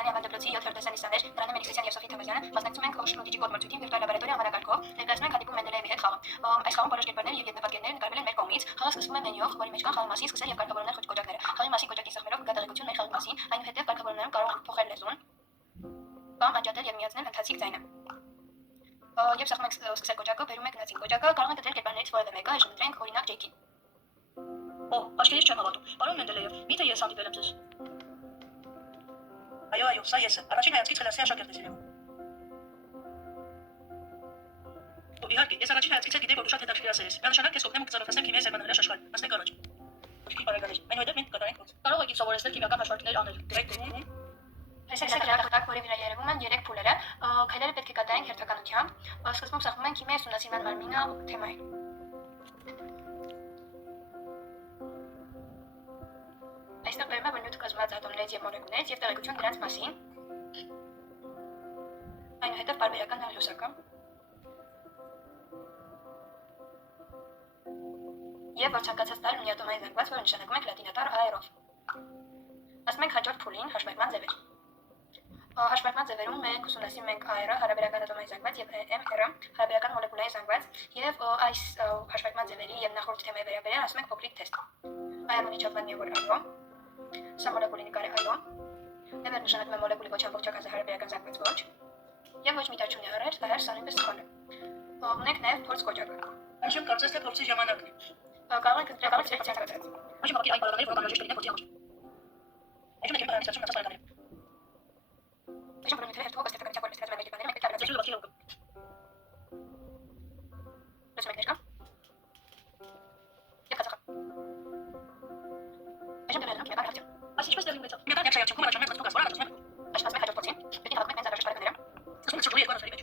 Յանի Ավանդոպլոցի 7 հերթեսան իստաներ, Դրանե Մելիքսիսյան եւ Սոֆի Թամազյանը մասնակցում են Օշնու դիջի կոդմրցույթին վիրտուալ լաբորատորիա համակարգով, ներկայացնում են հանդիպում Մենդելեևի հետ խաղը։ Այս խաղում որոշ կերպարներ եւ ետնապատկերներ նկարվել են մեր կողմից։ Խաղը սկսվում է մենյուով, որի մեջ կան խաղի մասին սկսել եւ կարգավորումներ կոճակները։ Խաղի մասին կոճակի սեղմելով կգա տեղեկություն մեր խաղի մասին, այնուհետեւ կարգավորումներում կարող ենք փոխել լեզուն կամ անջատել եւ միացնել ընթացիկ ձայնը։ Երբ սեղմում եք սկսել կոճակը, բերում եք գնացին կոճակը, կարող եք ընտրել կերպարներից որևէ մեկը, այժմ ընտրենք օրինակ Ջեյքին։ Աչքերից չեմ հավատում։ Պարոն Մենդելեև, միթե ես հանդիպել եմ ձեզ։ Այո, սա ես եմ։ Առաջին հայացքից խելացի աշակերտ ես երևում։ Իհարկե, ես առաջին հայացքից էլ գիտեի, որ դու շատ հետաքրքրասեր ես։ Միանշանակ քեզ կօգնեմ կծառայեցնել քիմիայի սերմանավերա շաշկալ։ Մասնեք առաջ։ Ոսկի բարեկամներ, այնուհետև մենք կկատարենք գործ։ Կարող եք ինձ սովորեցնել քիմիական հաշվարկներ անել։ Դրեք։ Հեսակրակ, որի վրա երևում են 3 փուլերը, քայլերը պետք է կատարենք հերթականությամբ։ Սկզբում սեղմում ենք քիմիայի ուսումնասիրման մարմինը թեմային։ Այստեղ բերում է, որ նյութը կազմված ատոմներից եւ մոլեկուլներից եւ տեղեկություն դրանց մասին։ Այնուհետև պարբերական հանդիսակը։ Եվ որ ցանկացած տալ ունի ատոմային զանգված, որը նշանակում ենք լատինատար AR-ով։ Ասում ենք հաջորդ փուլին հաշվարկման ձևեր։ Հաշվարկման ձևերում մենք ուսումնասիրում ենք AR-ը, հարաբերական ատոմային զանգված եւ EMR-ը, հարաբերական մոլեկուլային զանգված եւ այս հաշվարկման ձևերի եւ նախորդ թեմայի վերաբերյալ ասում ենք փոքրիկ թեստ։ AR ունի չափման միավոր ալո, սա մոլեկուլի նկարի ալո, EMR նշանակում է մոլեկուլի ոչ ամբողջական հարաբերական զանգված ոչ եւ ոչ մի տար չունի առել, AR սա նույնպես սխալ է։ Ունենք նաեւ փորձ կոճակը։ Այժմ կարծես թե փորձի ժամանակն է։ Կարող ենք ընտրել փորձի ցանկացած։ Այժմ հավաքի այն բարակաները, որոնք անհրաժեշտ կլինեն փորձի համար։ Այժմ եկեք հարցացում ունեցած բարակաները։ Այժմ բռնի հերթով ըստ տեխնիկական կորպուստրացիա մեկի բաները մենք պետք է Ձեզ լուծի լուկը։ լուծում եք ներկա։ Եվ կացախ։ Այժմ դեռ քիմիական հարցը։ Այս ինչպես դեռ ունեցավ։ Քիմիական երթշայաչքում առաջանում ենք ստուգած, որը առաջանում ենք։ Աշխատում ենք հաջորդ փորձին։ Պետք է հավաքենք մենք անհրաժեշտ բարակաները։ Սկսում ենք շփոթի երկու անասների մեջ։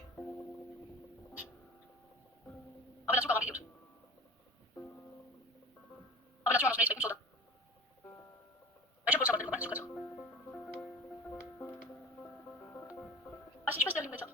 Ավելացում կաղամի յուտ։ Ավելացում անասներից մեկում սոդա։ Այժմ փորձ ավարտել կողմից զուգացող։ Այս ինչպես դեռ ունեցավ։